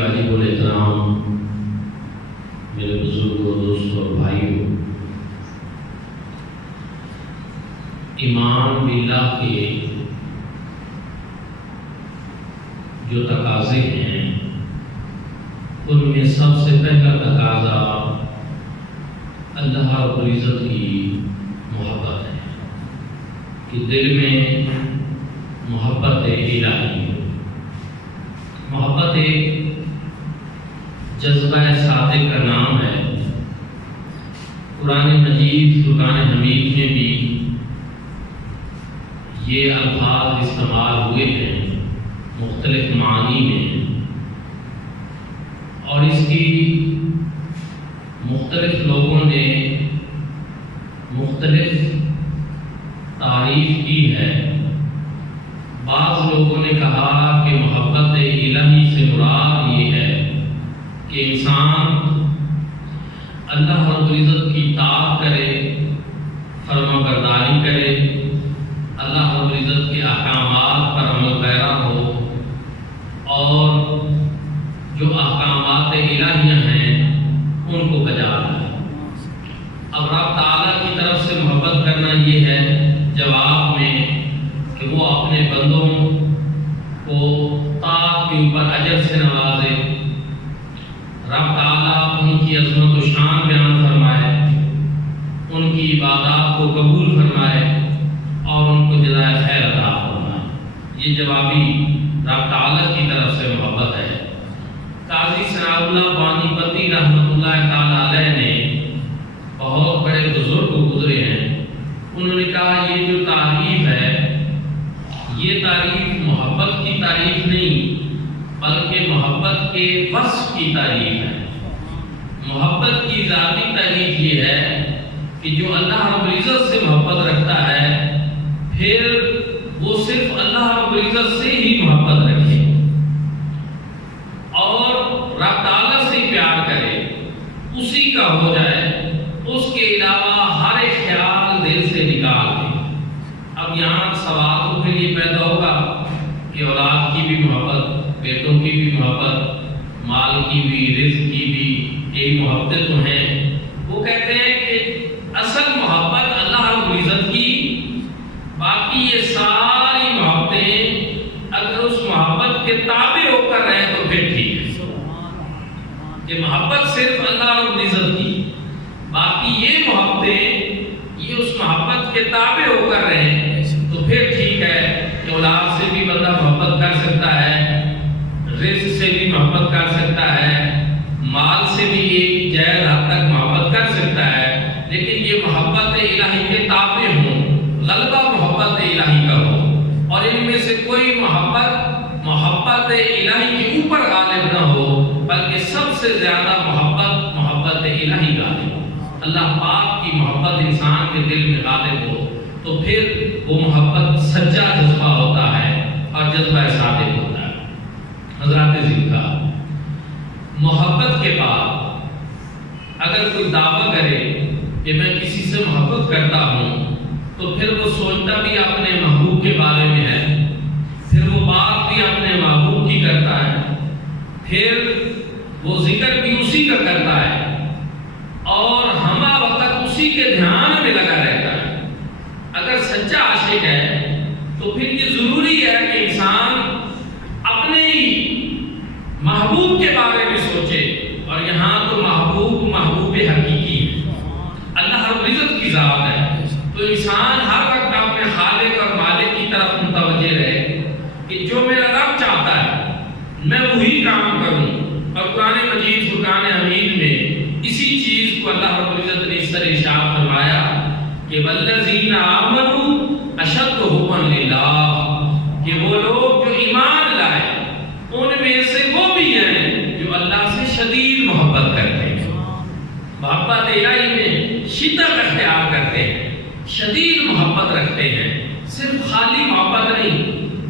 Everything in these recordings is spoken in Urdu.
واجب الاحترام میرے بزرگوں، دوستوں اور بھائیوں، ایمان باللہ کے جو تقاضے ہیں ان میں سب سے پہلا تقاضا اللہ رب العزت کی محبت ہے کہ دل میں محبت الہی ہو۔ محبت ایک جذبہ صادق کا نام ہے۔ قرآن مجید فرقان حمید میں بھی یہ الفاظ استعمال ہوئے ہیں مختلف معانی میں، اور اس کی مختلف لوگوں نے مختلف تعریف کی ہے۔ بعض لوگوں نے کہا کہ محبت الہی سے مراد یہ ہے کہ انسان اللہ رب العزت کی اطاعت کرے، فرما برداری کرے، اللہ رب العزت کے احکامات پر عمل پیرا ہو، اور جو احکامات الہیہ ہیں ان کو بجا لائے۔ اب رب تعالیٰ کی طرف سے محبت کرنا یہ ہے جواب میں کہ وہ اپنے بندوں کو طاعت کے اوپر اجر سے نوازے، رب تعالیٰ ان کی عظمت و شان بیان فرمائے، ان کی عبادات کو قبول فرمائے اور ان کو جزائے خیر عطا فرمائے۔ یہ جوابی رب تعالیٰ کی طرف سے محبت ہے۔ قاضی ثناء اللہ بانی پتی رحمۃ اللہ تعالیٰ علیہ نے بہت بڑے بزرگ گزرے ہیں، انہوں نے کہا یہ جو تعریف ہے یہ تعریف محبت کی تعریف نہیں بلکہ محبت کے وصف کی تعریف ہے۔ محبت کی ذاتی تعریف یہ ہے کہ جو اللہ رب العزت سے محبت رکھتا ہے پھر وہ صرف اللہ رب العزت سے ہی محبت رکھے اور رب تعالیٰ سے پیار کرے، اسی کا ہو جائے، اس کے علاوہ ہر ایک خیال دل سے نکال دے۔ اب یہاں سوال تو پھر یہ پیدا ہوگا کہ اولاد کی بھی محبت، بیٹوں کی بھی محبت، مال کی بھی، رزق کی بھی، یہ محبتیں تو ہیں۔ وہ کہتے ہیں کہ اصل محبت اللہ رب العزت کی، باقی یہ ساری محبتیں اگر اس محبت کے تابع ہو کر رہے تو پھر ٹھیک ہے کہ محبت صرف اللہ رب العزت کی، باقی یہ محبتیں یہ اس محبت کے تابع ہو کر رہے ہیں تو پھر ٹھیک ہے کہ اولاد سے بھی بندہ محبت کر سکتا ہے، رزق سے بھی محبت کر سکتا ہے، مال سے بھی ایک جائز حد تک محبت کر سکتا ہے، لیکن یہ محبت الہی کے تابع ہوں، غلبہ محبت الہی کا ہو، اور ان میں سے کوئی محبت الہی کے اوپر غالب نہ ہو بلکہ سب سے زیادہ محبت الہی غالب ہو، اللہ پاک کی محبت انسان کے دل میں غالب ہو تو پھر وہ محبت سچا جذبہ ہوتا ہے اور جذبہ صادق ہوتا ہے۔ حضرات ذکر محبت کے بعد اگر کوئی دعویٰ کرے کہ میں کسی سے محبت کرتا ہوں تو پھر وہ سوچتا بھی اپنے محبوب کے بارے میں ہے، پھر وہ بات بھی اپنے محبوب کی کرتا ہے، پھر وہ ذکر بھی اسی کا کرتا ہے اور ہمہ وقت اسی کے دھیان میں لگا رہتا ہے۔ اگر سچا عاشق ہے تو پھر یہ ضروری ہے کہ انسان اپنے ہی محبوب کے بارے میں سوچے، اور یہاں تو محبوب حقیقی ہے، اللہ رب العزت کی ذات ہے، تو انسان ہر وقت اپنے خالق اور مالک کی طرف متوجہ رہے کہ جو میرا رب چاہتا ہے میں وہی کام کروں۔ اور قرآن مجید فرقان حمید میں اسی چیز کو اللہ رب العزت نے اس طرح ارشاد فرمایا کہ والذین آمنوا اشد حبا للہ، کہ وہ لوگ جو ایمان لائے ان میں سے وہ بھی ہیں جو اللہ سے شدید محبت کرتے ہیں، محبت الہی میں شدت اختیار کرتے ہیں، شدید محبت رکھتے ہیں، صرف خالی محبت نہیں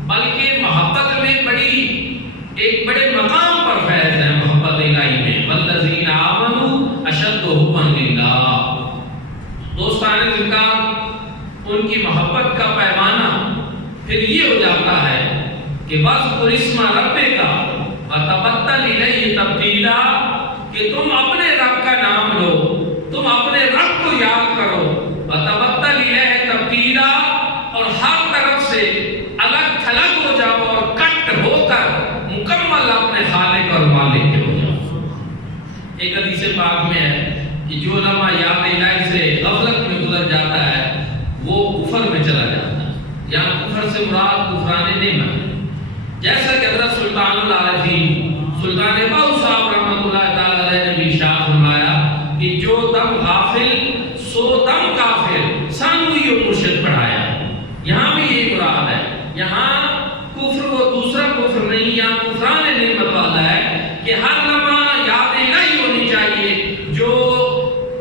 بلکہ محبت میں ایک بڑے مقام پر فیض ہے محبت الہی میں۔ والذین آمنوا اشد حبا للہ، دوستان ذکر ان کی محبت کا پیمانہ پھر یہ ہو جاتا ہے کہ وَاذْكُرِ اسْمَ رَبِّكَ وَتَبَتَّلْ إِلَيْهِ الیہ تبتیلا کہ تم اپنے رب کا نام لو، تم اپنے رب کو یاد کرو، وتبتل الیہ تبتیلا، اور ہر طرف سے الگ تھلگ ہو جاؤ اور کٹ ہو کر مکمل اپنے خالق اور مالک کے ہو جاؤ۔ ایک حدیث پاک میں ہے کہ جو لمحہ یاد الہی سے غفلت میں گزر جاتا ہے وہ کفر میں چلا جاتا ہے۔ یہاں کفر سے مراد کفران نعمت، جیسا کہ حضرت سلطان العارفین سلطان بہو صاحب رحمۃ اللہ تعالی علیہ نے بھی ارشاد فرمایا کہ جو دم غافل سو دم کافر، سانو یہ مرشد پڑھایا۔ یہاں بھی یہ مراد ہے، یہاں کفر وہ دوسرا کفر نہیں، یہاں کفران نعمت والا ہے کہ ہر لمحہ یاد الہی ہونی چاہیے۔ جو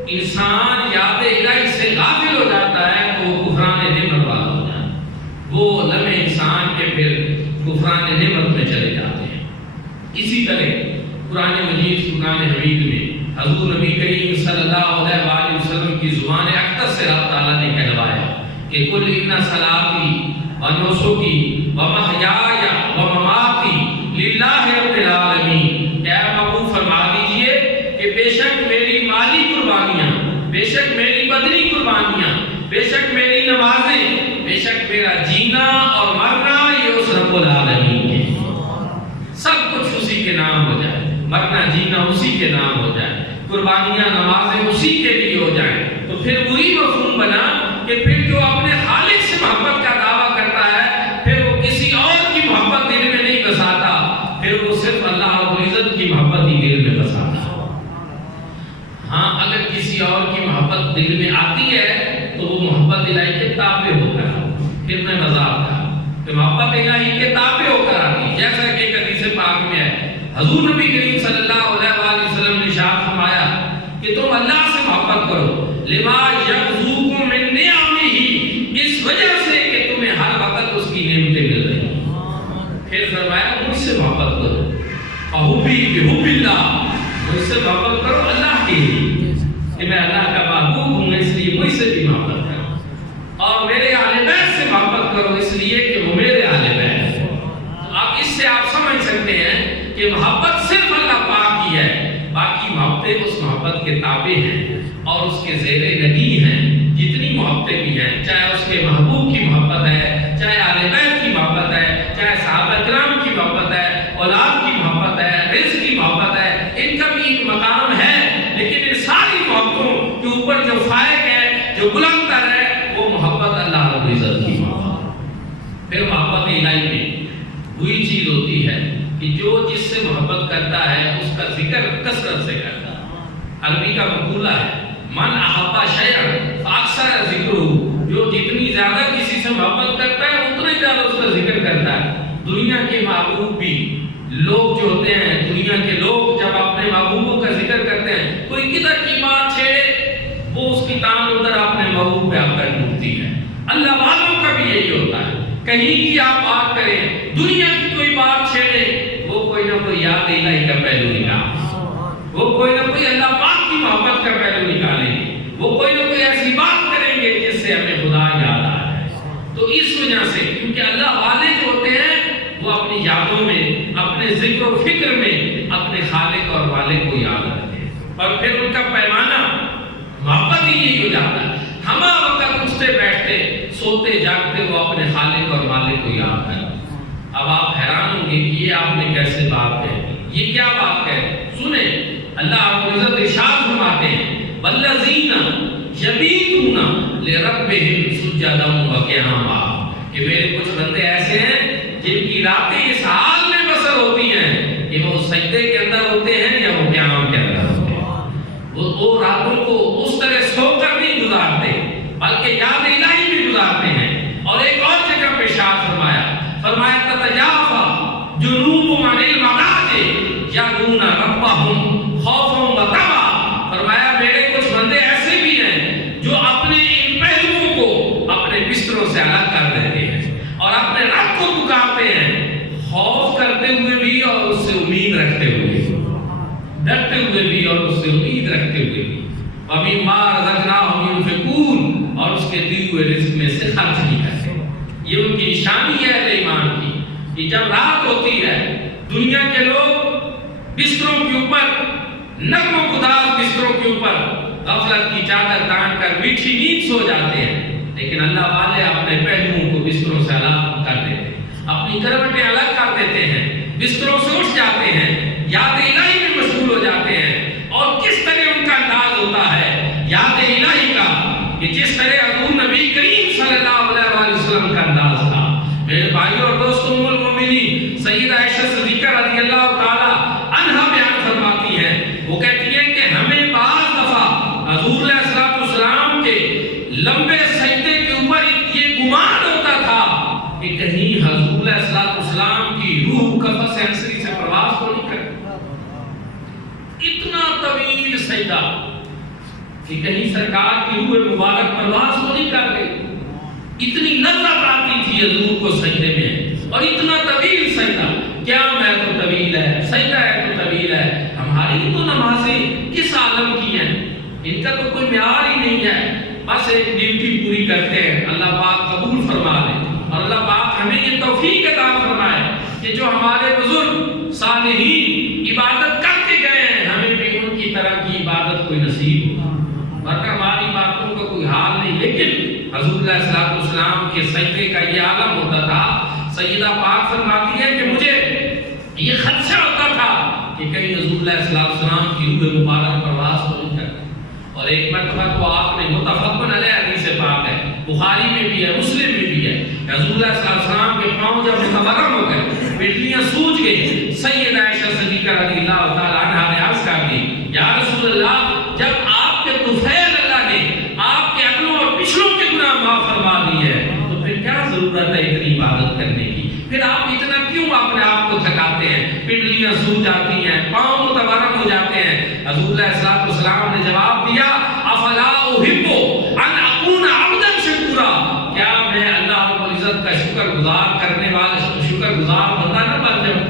انسان یاد الہی سے غافل ہو جاتا ہے تو وہ کفران نعمت والا ہو جاتا ہے، وہ لمحے انسان کے پھر کفران نعمت میں چلے جاتے ہیں۔ اسی طرح قرآن مجید فرقان حمید میں حضور نبی کریم صلی اللہ علیہ وآلہ وسلم کی زبان اقدس سے اللہ تعالیٰ نے کہلوایا کہ قل ان صلاتی و نسکی و محیای و مماتی للہ رب العالمین، اے محبوب فرما دیجئے کہ بے شک میری مالی قربانیاں، بے شک میری بدنی قربانیاں، بے شک میری نمازیں، بے شک میرا جینا اور مرنا یہ اس رب العالمین کے، سب کچھ اسی کے نام ہو جائے، مرنا جینا اسی کے نام ہو جائے، قربانیاں نمازیں اسی کے لیے ہو جائیں، تو پھر وہی مفہوم بنا کہ پھر جو اپنے خالق سے محبت کا دعویٰ کرتا ہے پھر وہ کسی اور کی محبت دل میں نہیں بساتا، پھر وہ صرف اللہ رب العزت کی محبت ہی دل میں بساتا۔ ہاں اگر کسی اور کی محبت دل میں آتی ہے تو وہ محبت الہی کے تابع ہو کر، پھر میں وضاحت تھا کہ محبت الہی کے تابع ہو کر آتی، جیسا کہ ایک حدیث پاک میں ہے حضور نبی کریم صلی اللہ علیہ وآلہ وسلم نے ارشاد فرمایا کہ تم اللہ سے محبت کرو لما یغزوکم من نعمہ، اس وجہ سے کہ تمہیں ہر وقت اس کی نعمتیں مل رہی ہیں۔ پھر فرمایا مجھ سے محبت کرو، فحبی بحب اللہ، مجھ سے محبت کرو اللہ کے لیے کہ میں اللہ کا محبوب ہوں اس لیے مجھ سے بھی محبت کرو، اور میرے اہل بیت سے محبت کرو اس لیے کہ وہ میرے اہل بیت ہیں۔ تو اب اس سے آپ سمجھ سکتے ہیں کہ محبت صرف اللہ پاک کی ہے، باقی محبتیں اس محبت کے تابع ہیں اور اس کے زیر نگی ہیں۔ جتنی محبتیں بھی ہیں، چاہے اس کے محبوب کی محبت ہے، چاہے اہل بیت کی محبت ہے، چاہے صحابہ کرام کی محبت ہے، اولاد کی محبت ہے، رزق کی محبت ہے، ان کا بھی ایک مقام ہے، لیکن ان ساری محبتوں کے اوپر جو فائق ہے، جو بلند تر ہے، وہ محبت اللہ رب العزت کی محبت۔ پھر محبت الہی میں وہی چیز ہوتی ہے کہ جو جس سے محبت کرتا ہے اس کا ذکر کثرت سے کرتا ہے۔ عربی کا مقولہ ہے من احب شیئا فاکثر ذکرہ، جو جتنی زیادہ کسی سے محبت کرتا ہے اتنا زیادہ اس کا ذکر کرتا ہے۔ دنیا کے محبوب بھی لوگ جو ہوتے ہیں، دنیا کے لوگ جب اپنے محبوبوں کا ذکر کرتے ہیں، کوئی کدھر کی بات چھیڑے وہ اس کی تان ادھر اپنے محبوب پہ آ کر ڈوبتی ہے۔ اللہ والوں کا بھی یہی ہوتا ہے، کہیں کی آپ بات کریں، دنیا کی کوئی بات چھیڑے، وہ کوئی نہ کوئی یاد الہی کا پہلو نکالے، وہ کوئی نہ کوئی اللہ پاک کی محبت کا پہلو نکالیں گے، وہ کوئی نہ کوئی ایسی بات کریں گے جس سے ہمیں خدا یاد آ جائے۔ تو اس وجہ سے کیونکہ اللہ والے جو ہوتے ہیں وہ اپنی یادوں میں، اپنے ذکر و فکر میں اپنے خالق اور والد کو یاد رکھتے ہیں، اور پھر ان کا پیمانہ محبت ہی یہی ہو جاتا ہے، ہمہ وقت اٹھتے بیٹھتے سوتے جاگتے وہ اپنے خالق اور مالک کو یاد کریں۔ اب آپ حیران ہوں گے کہ یہ آپ نے کیسے بات کہی، یہ کیا بات کہی؟ سنیں اللہ رب العزت ارشاد فرماتے ہیں والذین یبیتون لربہم سجدا وقیاما، کہ میرے کچھ بندے ایسے ہیں جن کی راتیں اس حال میں بسر ہوتی ہیں کہ وہ سجدے کے اندر ہوتے ہیں یا وہ قیام کے اندر ہوتے ہیں، وہ راتوں کو اس طرح سو کر نہیں گزارتے بلکہ یاد الہی بھی گزارتے ہیں۔ اور ایک اور جگہ پہ ارشاد فرمایا تتجافا جنوبہم عن المضاجع یدعون ربہم خوفا وطمعا، فرمایا میرے کچھ بندے ایسے بھی ہیں جو اپنے ان پہلوؤں کو اپنے بستروں سے الگ کر دیتے ہیں اور اپنے رب کو پکارتے ہیں، خوف کرتے ہوئے بھی اور اس سے امید رکھتے ہوئے، ڈرتے ہوئے بھی اور اس سے امید رکھتے ہوئے بھی، وَمِمَّا رَزَقْنَاهُمْ يُنْفِقُونَ، اور اس کے دیے ہوئے رزق میں سے خرچ نہیں کرتے۔ یہ ان کی نشانی ہے اہل ایمان کی کہ جب رات ہوتی ہے دنیا کے لوگ بستروں کے اوپر نرم و گداز بستروں کے اوپر غفلت کی چادر تان کر میٹھی نیند سو جاتے ہیں، لیکن اللہ والے اپنے پہلوؤں کو بستروں سے الگ کر دیتے ہیں، اپنی کروٹیں الگ کر دیتے ہیں، بستروں سے اٹھ جاتے ہیں، یاد الہی میں مشغول ہو جاتے ہیں۔ اور کس طرح ان کا انداز ہوتا ہے یاد الہی کا، کہ جس طرح حضور نبی کریم صلی اللہ علیہ وسلم کا انداز تھا۔ میرے بھائیوں اور دوستوں، ام المومنین سیدہ عائشہ صدیقہ رضی اللہ تعالی عنہا بیان فرماتی ہیں، وہ کہتی ہیں کہ ہمیں بعض دفعہ حضور علیہ السلام کے لمبے سجدے کے اوپر یہ گمان ہوتا تھا کہ کہیں حضور علیہ السلام کی روح قفس انصری سے پرواز تو نہیں کرتی۔ اتنا طویل سجدہ کہ کہیں سرکار کی روح مبارک پرواز تو نہیں کر گئی، اتنی لذت آتی تھی حضور کو سجدے میں، اور اتنا طویل سجدہ، قیام ہے تو طویل ہے، سجدہ ہے تو طویل ہے۔ ہماری تو نمازیں کس عالم کی ہیں، ان کا تو کوئی معیار ہی نہیں ہے، بس ایک ڈیوٹی پوری کرتے ہیں، اللہ پاک قبول فرما لے، اور اللہ پاک ہمیں یہ توفیق عطا فرمائے کہ جو ہمارے بزرگ صالحین عبادت کر کے گئے ہیں، ہمیں بھی ان کی طرح کی عبادت کوئی نصیب ہو، ورنہ ہماری باتوں کا کوئی حال نہیں۔ لیکن حضور علیہ السلام کے سجدے کا یہ عالم ہوتا تھا۔ سیدہ پاک فرماتی ہے کہ مجھے یہ خدشہ ہوتا تھا کہ کہیں حضور علیہ السلام کی روح مبارک پرواز تو نہیں کرتی۔ اور ایک مرتبہ تو آپ نے متفق علیہ حدیث پاک ہے، بخاری میں بھی ہے، مسلم میں بھی ہے، حضور علیہ السلام کے پاؤں جب متورم ہو گئے، پٹلیاں سوج گئی، سیدہ عائشہ صدیقہ رضی اللہ تعالی عنہا نے عرض کر دی، یا رسول اللہ، جب آپ کے طفیل اللہ نے آپ کے اگلوں اور پچھلوں کے گناہ معاف فرما دی ہے، تو پھر کیا ضرورت ہے اتنی عبادت کرنے کی؟ پھر آپ اتنا کیوں اپنے آپ کو تھکاتے ہیں؟ پنڈلیاں سو جاتی ہیں، پاؤں متورم ہو جاتے ہیں۔ حضور علیہ السلام نے جواب دیا، افلا احب ان اکون عبدا شکورا، کیا میں اللہ رب العزت کا شکر گزار کرنے والا شکر گزار بندہ نہ بن جاؤں؟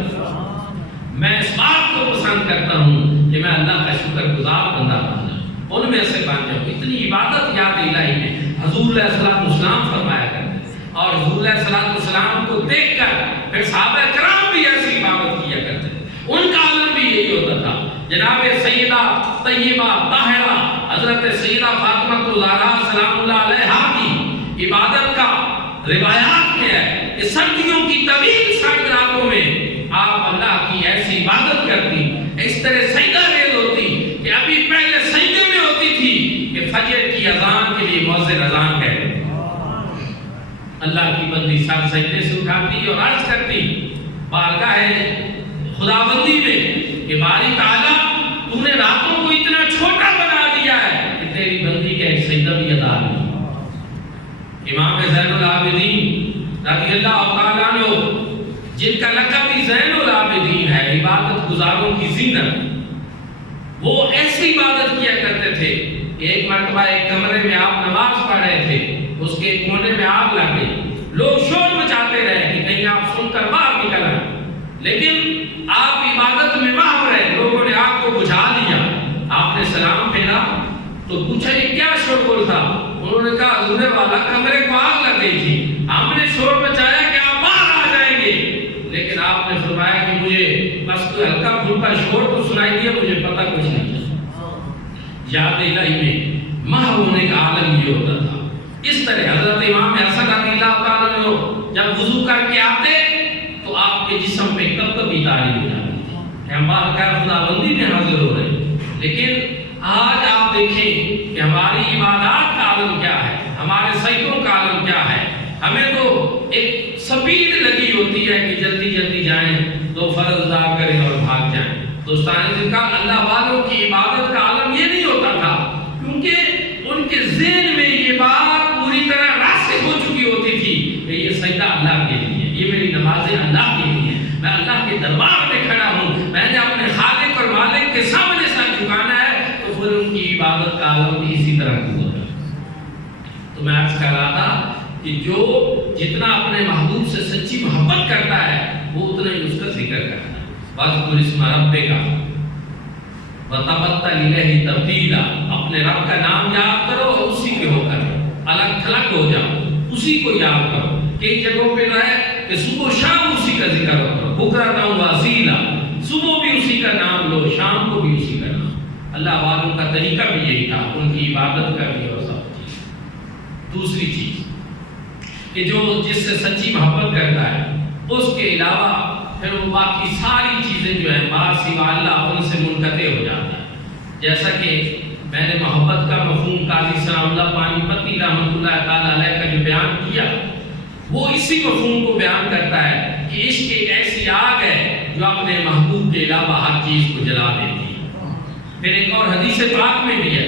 میں اس بات کو پسند کرتا ہوں کہ میں اللہ کا شکر گزار بندہ بن جاؤں، ان میں سے بن جاؤں۔ اتنی عبادت یاد الہی میں حضور علیہ السلام فرمایا کرتے، اور حضور علیہ السلام کو دیکھ کر پھر صحابہ کرام بھی ایسی عبادت کیا کرتے تھے، ان کا عالم بھی یہی ہوتا تھا۔ جناب سیدہ طیبہ طاہرہ حضرت سیدہ فاطمہ الزہرا سلام اللہ علیہا کی عبادت کا روایات میں ہے کہ سردیوں کی طویل سرد راتوں میں آپ اللہ کی ایسی عبادت کرتی، اس طرح سجدہ ریز ہوتی کہ ابھی پہلے سجدے میں ہوتی تھی کہ فجر کی اذان کے لیے مؤذن اذان کہتے، اللہ کی بندی سر سجدے سے اٹھاتی اور عرض کرتی بارگاہ خداوندی میں کہ باری تعالیٰ تو نے راتوں کو اتنا چھوٹا بنا دیا ہے کہ تیری بندی کا ایک سجدہ بھی ادا نہیں۔ امام زین العابدین رضی اللہ تعالیٰ عنہ، جن کا لقب بھی زین العابدین ہے، عبادت گزاروں کی زینت، وہ ایسی عبادت کیا کرتے تھے۔ ایک مرتبہ ایک کمرے میں آپ نماز پڑھ رہے تھے، اس کے ایک کونے میں آگ لگ گئی، لوگ شور مچاتے رہے کہ کہیں آپ سن کر باہر نکل آئے، لیکن آپ عبادت میں ماہر رہے، لوگوں نے آگ کو بجھا دیا۔ آپ نے سلام پھیرا تو پوچھا یہ کیا شور تھا؟ انہوں نے کہا حضور والا کمرے کو آگ لگ گئی تھی، ہم نے شور مچایا کہ آپ باہر آ جائیں گے، لیکن آپ نے فرمایا کہ مجھے بس کوئی ہلکا پھلکا شور تو سنائی دیا، مجھے پتہ کچھ نہیں۔ یاد الہی میں ماہر ہونے کا عالم یہ ہوتا تھا۔ اس طرح حضرت امام حسن رضی اللہ تعالیٰ عنہ جب وضو کر کے آتے تو آپ کے جسم پہ کبکبی طاری ہو جاتی تھی کہ ہم باہر خداوندی میں حاضر ہو رہے ہیں۔ لیکن آج آپ دیکھیں کہ ہماری عبادات کا عالم کیا ہے، ہمارے سجدوں کا عالم کیا ہے۔ ہمیں تو ایک سپیڈ لگی ہوتی ہے کہ جلدی جلدی جائیں، دو فرض ادا کریں اور بھاگ جائیں۔ دوستان جن کا اللہ والوں کی عبادت کا عالم یہ نہیں ہوتا تھا، کیونکہ ان کے ذہن میں یہ بات پوری طرح راسخ ہو چکی ہوتی تھی کہ یہ سجدہ اللہ کے لیے، یہ میری نمازیں اللہ کے لیے، میں اللہ کے دربار میں کھڑا ہوں، میں نے اپنے خالق اور مالک کے سامنے سر جھکانا ہے، تو پھر ان کی عبادت کا عالم بھی اسی طرح کی ہوتا ہے۔ تو میں عرض کر رہا تھا کہ جو جتنا اپنے محبوب سے سچی محبت کرتا ہے وہ اتنا ہی اس کا ذکر کرتا ہے۔ وَاذْكُرِ اسْمَ رَبِّكَ وَتَبَتَّلْ إِلَيْهِ تَبْتِيلًا، اپنے رب کا نام یاد کرو اور اسی کے ہو کر الگ تھلگ ہو جاؤ، اسی کو یاد کرو۔ کئی جگہوں پہ رہے کہ صبح و شام اسی کا ذکر کرو، بکرۃ و اصیلا، صبح بھی اسی کا نام لو، شام کو بھی اسی کا نام۔ اللہ والوں کا طریقہ بھی یہی تھا، ان کی عبادت کا بھی اور سب چیز۔ دوسری چیز کہ جو جس سے سچی محبت کرتا ہے اس کے علاوہ پھر وہ باقی ساری چیزیں جو ہیں ما سوا اللہ ان سے منقطع ہو جاتا ہے۔ جیسا کہ میں نے محبت کا مفہوم قاضی ثناء اللہ پانی پتی رحمۃ اللہ تعالیٰ علیہ کا جو بیان کیا وہ اسی مفہوم کو بیان کرتا ہے کہ عشق ایک ایسی آگ ہے جو اپنے محبوب کے علاوہ ہر چیز کو جلا دیتی ہے۔ پھر ایک اور حدیث پاک میں بھی ہے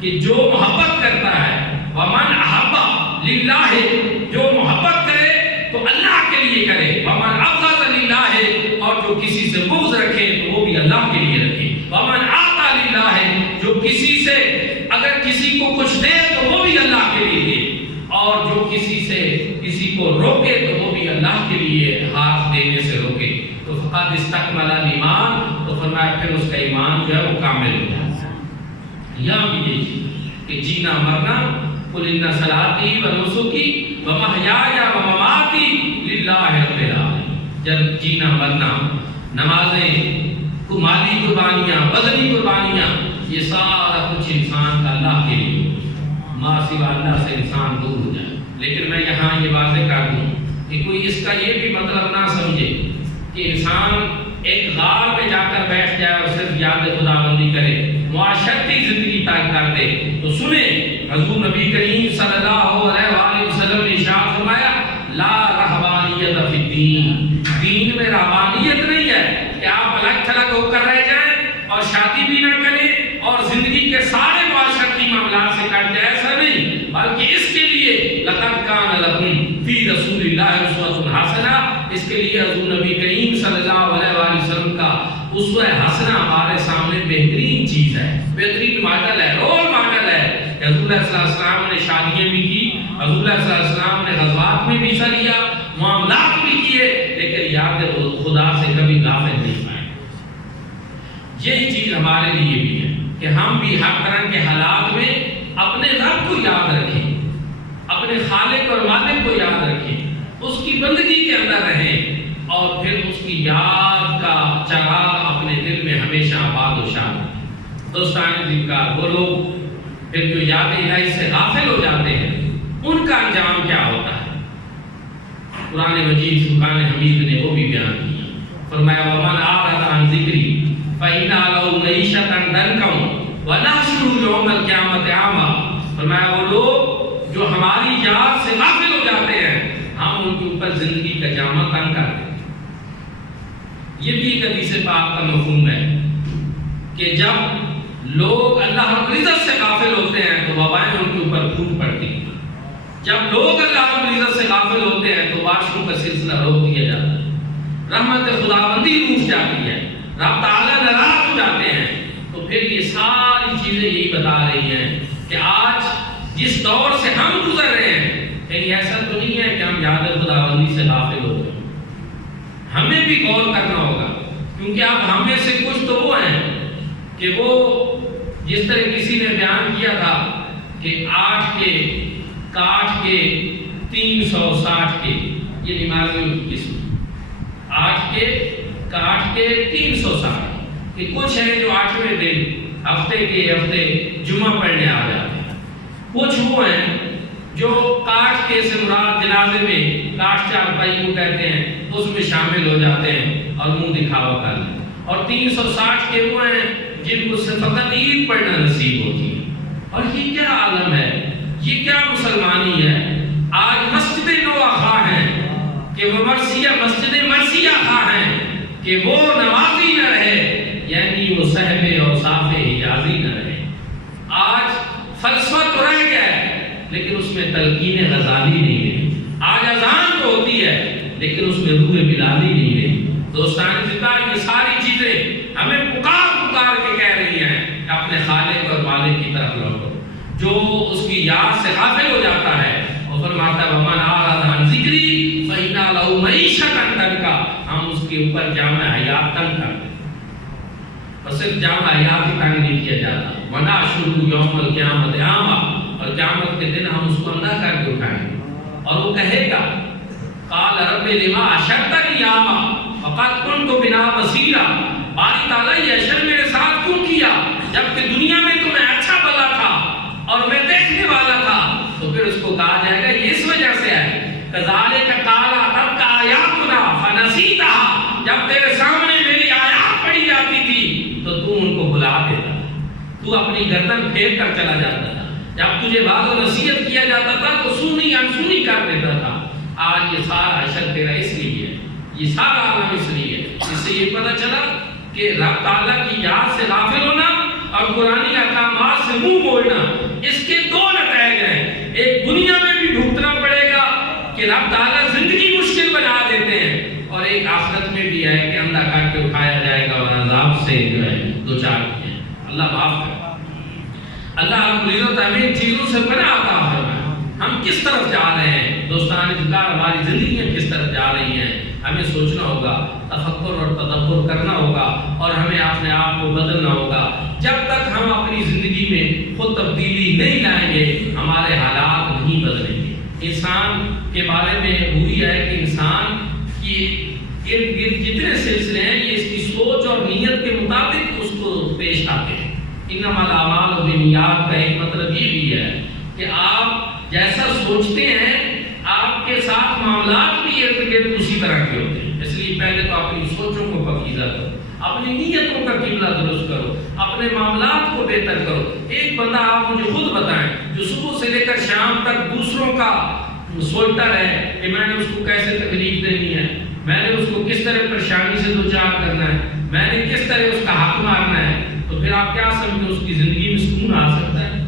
کہ جو محبت کرتا ہے ومن احب للہ، جو محبت کرے تو اللہ کے لیے کرے، ومن ابغض للہ، اور جو کسی سے بغض رکھے تو وہ بھی اللہ کے لیے رکھے، ومن اعطى للہ، جو کسی سے اگر کسی کو کچھ دے تو وہ بھی اللہ کے لیے دے، اور جو کسی سے کسی کو روکے تو وہ بھی اللہ کے لیے ہاتھ دینے سے روکے، تو فقد استکمل الایمان، تو فرمایا پھر اس کا ایمان جو ہے وہ کامل ہو جاتا ہے۔ یہاں بھی یہ چیز کہ جینا مرنا قل ان صلاتی و نسکی و محیای و مماتی للہ رب العالمین، جب جینا مرنا، نمازیں، مالی قربانیاں، بدنی قربانیاں، یہ سارا کچھ انسان کا اللہ کے لیے، ما سوا اللہ سے انسان دور ہو جائے۔ لیکن میں یہاں یہ واضح کر دوں کہ کوئی اس کا یہ بھی مطلب نہ سمجھے کہ انسان ایک غار میں جا کر بیٹھ جائے اور صرف یاد خداوندی کرے، معاشرتی زندگی طے کر دے۔ تو سنیں حضور نبی کریم صلی اللہ علیہ وآلہ وسلم نے ارشاد فرمایا لا رہبانیت فی الدین، دین میں رہبانیت نہیں ہے کہ آپ الگ تھلگ ہو کر رہ جائیں اور شادی بھی نہ کریں اور زندگی کے سارے معاشرتی معاملات سے کٹ جائے، ایسا نہیں، بلکہ اس کے لیے لقد کان لکم فی رسول اللہ اسوۃ حسنہ، اس کے لیے حضور نبی کریم صلی اللہ علیہ وآلہ وسلم کا اسوہ حسنہ ہمارے سامنے بہترین چیز ہے، بہترین ماڈل ہے، رول ماڈل ہے۔ حضور اللہ صلی اللہ علیہ وسلم نے شادیاں بھی کی، حضور اللہ صلی اللہ علیہ وسلم نے غزوات میں بھی حصہ لیا، معاملات بھی کیے، لیکن یاد خدا سے کبھی غافل نہیں پائے۔ یہی چیز ہمارے لیے بھی ہے کہ ہم بھی ہر طرح کے حالات میں اپنے رب کو یاد رکھیں، اپنے خالق اور مالک کو یاد رکھیں، اس کی بندگی کے اندر رہیں، اور پھر اس کی یاد کا چراغ اپنے دل میں ہمیشہ آباد و شاد رہیں۔ دوستان دلکار، وہ لوگ پھر جو یاد الہی سے غافل ہو جاتے ہیں ان کا انجام کیا ہوتا ہے؟ قرآن مجید فرقان حمید نے وہ بھی بیان کیا، فرمایا ومن اعرض عن ذکری فإن له معیشة ضنکا ونحشرہ یوم القیامۃ اعمی، فرمایا وہ لوگ جو ہماری یاد سے غافل ہو جاتے ہیں ہم ان کے اوپر زندگی کا جامہ تنگ کر دیتے ہیں۔ یہ بھی ایک حدیث پاک کا مفہوم ہے کہ جب لوگ اللہ رب العزت سے غافل ہوتے ہیں تو وبائیں ان کے اوپر پھوٹ پڑتی ہیں، جب لوگ اللہ رب العزت سے غافل ہوتے ہیں تو بارشوں کا سلسلہ روک دیا جاتا ہے، رحمت خداوندی روٹ جاتی ہے، رب تعالیٰ ناراض ہو جاتے ہیں۔ تو پھر یہ ساری چیزیں یہی بتا رہی ہیں کہ آج جس دور سے ہم گزر رہے ہیں کہیں ایسا تو نہیں ہے کہ ہم یاد خداوندی سے غافل ہو گئے، ہمیں بھی غور کرنا ہوگا، کیونکہ اب ہم میں سے کچھ تو وہ ہیں کہ وہ جس طرح کسی نے بیان کیا تھا کہ 8 کے کاٹ کے 360 کے، یہ نمازیوں کی قسم، 8 کے کاٹ کے 360 کہ کچھ ہیں جو 8ویں دن ہفتے جمعہ پڑھنے آ جاتے ہیں، کچھ وہ ہیں جو کاٹ کے سے مراد جنازے میں کاٹ چارپائی کو کہتے ہیں اس میں شامل ہو جاتے ہیں اور منہ دکھاوا کر لیں، اور 360 کے وہ ہیں جن کو فقط عید پڑھنا نصیب ہوتی ہے۔ اور یہ کیا عالم ہے، یہ کیا مسلمانی ہے؟ آج مسجد نو خواہ ہیں کہ وہ مسجد مرثیہ خواہ ہیں کہ وہ نمازی نہ رہے، یعنی وہ صاحب اوصاف حجازی نہ رہے۔ آج فلسفہ تو رہ گیا ہے لیکن اس میں تلقین غزالی نہیں رہی، آج اذان تو ہوتی ہے لیکن اس میں روح بلالی نہیں رہی۔ دوستان ذکر، یہ ساری چیزیں ہمیں پکار کے کہہ رہی ہیں کہ اپنے خالق اور مالک کی طرف لوٹو۔ جو اس کی یاد سے غافل ہو جاتا ہے اور فرماتا ہے ومن اعرض عن ذکری فإن له معیشة ضنکا، ہم اس کے اوپر جامع حیات تنگ کر دیں، اور صرف جامع حیات ہی تنگ نہیں کیا جاتا، ونحشرہ یوم القیامۃ اعمی، اور قیامت کے دن ہم اس کو اندھا کر کے اٹھائیں گے اور وہ کہے گا قال رب لما حشرتنی اعمی وقد كنت بنا بصیرا، باری تعالیٰ یہ اشر میرے ساتھ کیوں کیا جبکہ دنیا میں تو میں اچھا بھلا تھا اور میں دیکھنے والا تھا؟ تو پھر اس کو کہا جائے گا یہ اس وجہ سے ہے کذالک قال اتتک آیاتنا فنسیتها، جب تیرے سامنے میری آیات پڑھی جاتی تھی تو تو ان کو بھلا دیتا تھا، تو اپنی گردن پھیر کر چلا جاتا تھا، جب تجھے واعظ و نصیحت کیا جاتا تھا تو سنی انسنی کر دیتا تھا۔ آج یہ سارا اشر تیرا اس لیے ہے، یہ سارا عالم اس لیے ہے۔ اس سے یہ پتہ چلا کہ رب تعالیٰ کی یاد سے غافل ہونا اور قرآنی احکامات سے منہ موڑنا، اس کے دو نتائج ہیں۔ ایک دنیا میں بھی بھگتنا پڑے گا کہ رب تعالیٰ زندگی مشکل بنا دیتے ہیں، اور ایک آخرت میں بھی ہے کہ اندھا کر کے اٹھایا جائے گا اور عذاب سے جو ہے دو چار ہیں۔ اللہ معاف کرے۔ اللہ رب العزت ہمیں ان چیزوں سے پناہ عطا فرمائے۔ ہم کس طرف جا رہے ہیں، دوستان اذکار، ہماری زندگیاں کس طرف جا رہی ہیں، ہمیں سوچنا ہوگا، تفکر اور تدبر کرنا ہوگا، اور ہمیں اپنے آپ کو بدلنا ہوگا۔ جب تک ہم اپنی زندگی میں خود تبدیلی نہیں لائیں گے ہمارے حالات نہیں بدلیں گے۔ انسان کے بارے میں ہوئی ہے کہ انسان کی ارد گرد جتنے سلسلے ہیں یہ اس کی سوچ اور نیت کے مطابق اس کو پیش آتے ہیں۔ انما الاعمال بالنیات کا ایک مطلب یہ بھی ہے کہ آپ جیسا سوچتے ہیں آپ کے ساتھ معاملات بھی ارد گرد اسی طرح کے ہوتے ہیں۔ اس لیے پہلے تو اپنی سوچوں کو پاکیزہ کرو، اپنی نیتوں کا قبلہ درست کرو، اپنے معاملات کو بہتر کرو۔ ایک بندہ آپ مجھے خود بتائیں جو صبح سے لے کر شام تک دوسروں کا سوچتا رہے کہ میں نے اس کو کیسے تکلیف دینی ہے، میں نے اس کو کس طرح پریشانی سے دوچار کرنا ہے، میں نے کس طرح اس کا حق مارنا ہے، تو پھر آپ کیا سمجھیں اس کی زندگی میں سکون آ سکتا ہے،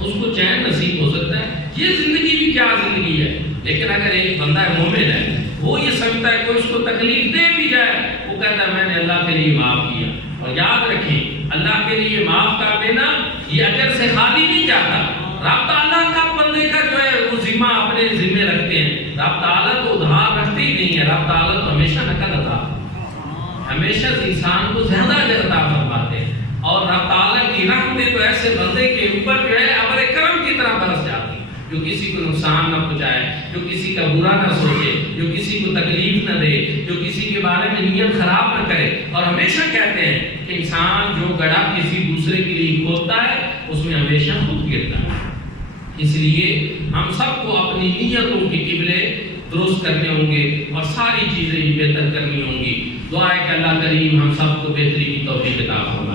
اس کو چین نصیب ہو سکتا ہے؟ یہ زندگی بھی کیا زندگی ہے؟ لیکن اگر ایک بندہ مومن ہے وہ یہ سمجھتا ہے کہ اس کو تکلیف دے بھی جائے وہ کہتا ہے میں نے اللہ کے لیے معاف کیا۔ اور یاد رکھیں اللہ کے لیے معاف کر دینا یہ اجر سے خالی نہیں جاتا۔ رب تعالیٰ کا بندے کا جو ہے وہ ذمہ اپنے ذمہ رکھتے ہیں، رب تعالیٰ تو ادھار رکھتے ہی نہیں ہے، رب تعالیٰ تو ہمیشہ نقد عطا، ہمیشہ انسان کو زیادہ اجر عطا فرماتے ہیں۔ اور رب تعالیٰ کی رحمتیں تو ایسے بندے کے اوپر جو ہے ابر کرم کی طرح برس جاتی ہیں، جو کسی کو نقصان نہ پہنچائے، جو کسی کا برا نہ سوچے، جو کسی کو تکلیف نہ دے، جو کسی کے بارے میں نیت خراب نہ کرے۔ اور ہمیشہ کہتے ہیں کہ انسان جو گڑھا کسی دوسرے کے لیے کھودتا ہے اس میں ہمیشہ خود گرتا ہے۔ اس لیے ہم سب کو اپنی نیتوں کے قبلے درست کرنے ہوں گے اور ساری چیزیں بہتر کرنی ہوں گی۔ دعا ہے کہ اللہ کریم ہم سب کو بہتری کی توفیق عطا فرمائے۔